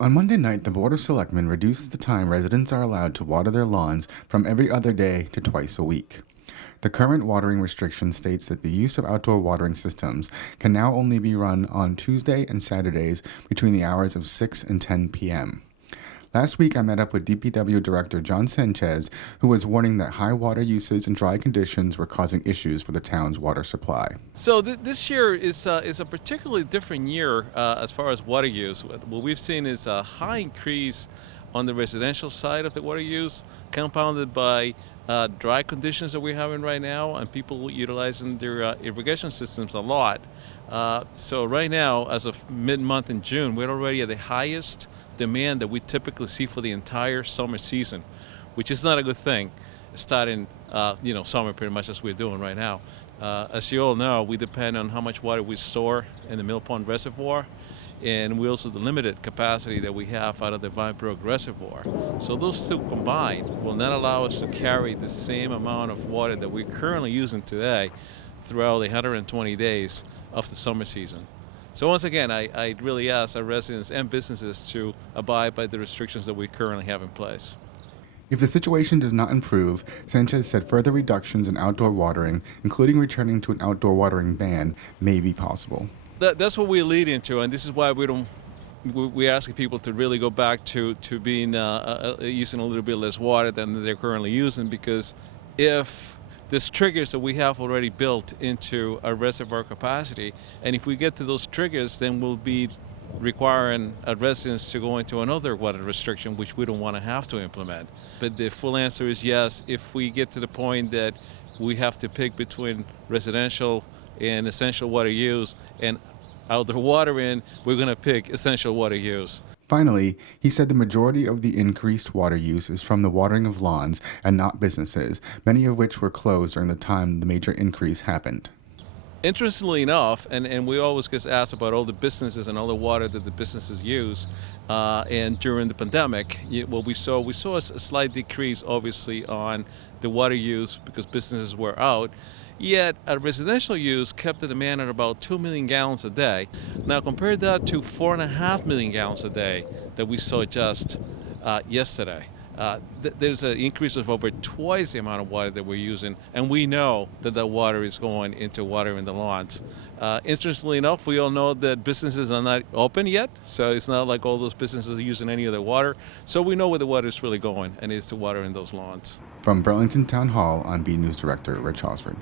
On Monday night, the Board of Selectmen reduced the time residents are allowed to water their lawns from every other day to twice a week. The current watering restriction states that the use of outdoor watering systems can now only be run on Tuesday and Saturdays between the hours of 6 and 10 p.m. Last week, I met up with DPW Director John Sanchez, who was warning that high water usage and dry conditions were causing issues for the town's water supply. So this year is a particularly different year as far as water use. What we've seen is a high increase on the residential side of the water use, compounded by dry conditions that we're having right now, and people utilizing their irrigation systems a lot. So right now, as of mid-month in June, we're already at the highest demand that we typically see for the entire summer season, which is not a good thing, starting summer pretty much as we're doing right now. As you all know, we depend on how much water we store in the Mill Pond Reservoir, and we also the limited capacity that we have out of the Vine Brook Reservoir. So those two combined will not allow us to carry the same amount of water that we're currently using today throughout the 120 days of the summer season. So once again, I really ask our residents and businesses to abide by the restrictions that we currently have in place. If the situation does not improve, Sanchez said further reductions in outdoor watering, including returning to an outdoor watering ban, may be possible. That's what we're leading to, and this is why we're asking people to really go back to being using a little bit less water than they're currently using, because if there's triggers that we have already built into our reservoir capacity, and if we get to those triggers, then we'll be requiring our residents to go into another water restriction, which we don't want to have to implement. But the full answer is yes. If we get to the point that we have to pick between residential and essential water use and outdoor watering, we're going to pick essential water use. Finally, he said the majority of the increased water use is from the watering of lawns and not businesses, many of which were closed during the time the major increase happened. Interestingly enough, and we always get asked about all the businesses and all the water that the businesses use, and during the pandemic, what we saw a slight decrease, obviously, on the water use because businesses were out. Yet, our residential use kept the demand at about 2 million gallons a day. Now, compare that to 4.5 million gallons a day that we saw just yesterday. There's an increase of over twice the amount of water that we're using, and we know that that water is going into watering the lawns. Interestingly enough, we all know that businesses are not open yet, so it's not like all those businesses are using any of their water. So we know where the water is really going, and it's to water in those lawns. From Burlington Town Hall, I'm BNEWS Director Rich Osford.